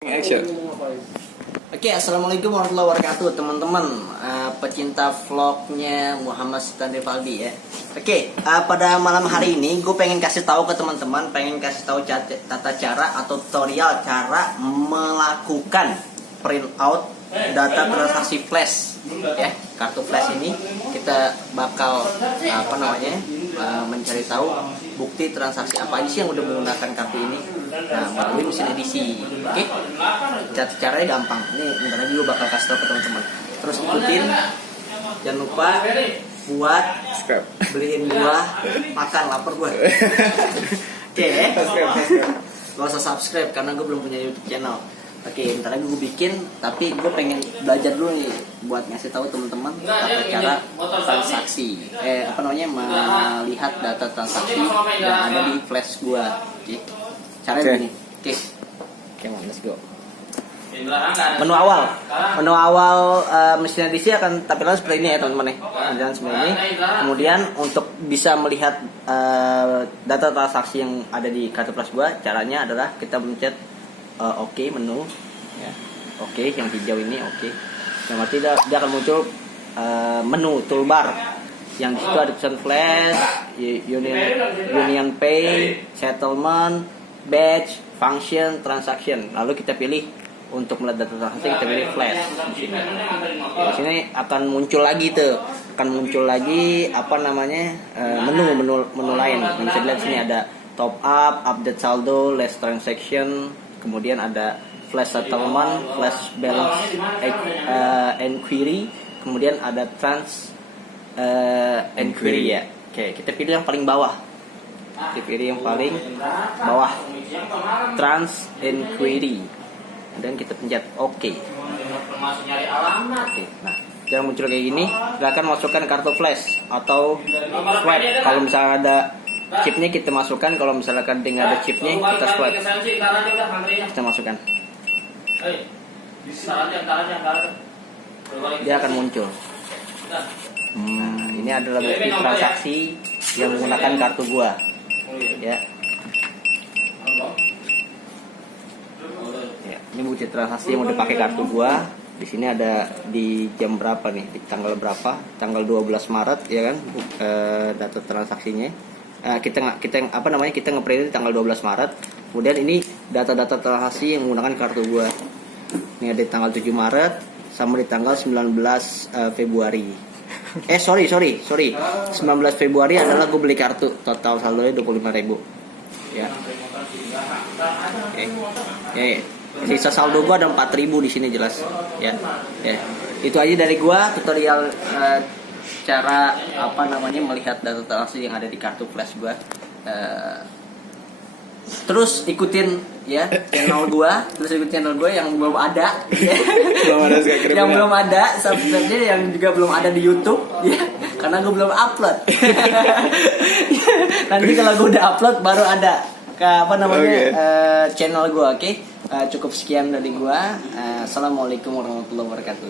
Action. Oke, assalamualaikum warahmatullahi wabarakatuh teman-teman, pecinta vlognya Muhammad Sultan Rivaldi ya. Oke, pada malam hari ini gue pengen kasih tahu ke teman-teman, pengen kasih tahu tata cara atau tutorial cara melakukan print out data transaksi flash ya. Kartu flash ini kita bakal mencari tahu bukti transaksi apa aja sih yang udah menggunakan kartu ini. Nah, melalui mesin edisi. Oke. Caranya gampang. Ini bentar lagi gue bakal kasih tahu ke teman-teman. Terus ikutin. Jangan lupa buat Subscribe. beliin buah, makan, lapar gue. Oke. Gak usah subscribe karena gue belum punya YouTube channel. Oke, bentar lagi gue bikin, tapi gue pengen belajar dulu nih buat ngasih tahu teman-teman tata cara transaksi, melihat data transaksi yang ada di flash gue. Oke, caranya begini. Oke, let's go. Menu awal mesin edisi akan tampilan seperti ini ya teman-teman ya. Tampilan seperti ini. Kemudian untuk bisa melihat data transaksi yang ada di kartu flash gue, caranya adalah kita mencet Oke, menu ya. Oke, yang hijau ini oke. Yang arti dia akan muncul menu toolbar yang di situ ada tulisan flash, union pay, settlement, batch, function, transaction. Lalu kita pilih untuk melihat data transaksi, kita pilih flash di sini. Di sini akan muncul lagi menu lain. Yang bisa dilihat sini ada top up, update saldo, last transaction. Kemudian ada flash settlement, flash balance enquiry, kemudian ada trans enquiry ya. Oke, kita pilih yang paling bawah. Trans enquiry. Dan kita pencet oke. Oke. Nah, yang muncul kayak gini, silakan masukkan kartu flash atau swipe. Kalau misalnya ada chipnya kita masukkan, kalau misalkan tidak ada chipnya kita swipe, kita masukkan, dia akan muncul. Ini adalah bukti transaksi yang menggunakan kartu gua ya. Ini bukti transaksi yang udah pakai kartu gua. Di sini ada di jam berapa nih, di tanggal berapa, tanggal 12 Maret ya kan, data transaksinya. Kita nge-print di tanggal 12 Maret. Kemudian ini data-data transaksi yang menggunakan kartu gua. Ini ada di tanggal 7 Maret sama di tanggal 19 Februari. Sorry. 19 Februari adalah gue beli kartu, total saldonya 25.000. Ya. Oke. Sisa saldo gua ada 4.000 di sini jelas. Ya. Itu aja dari gua tutorial cara melihat data transaksi yang ada di kartu flash gua. Terus ikutin ya channel gua yang belum ada. Yang belum ada, subscribe-nya yang juga belum ada di YouTube ya, karena gua belum upload. Nanti kalau gua udah upload baru ada channel gua. Oke. Cukup sekian dari gua. Assalamualaikum warahmatullahi wabarakatuh.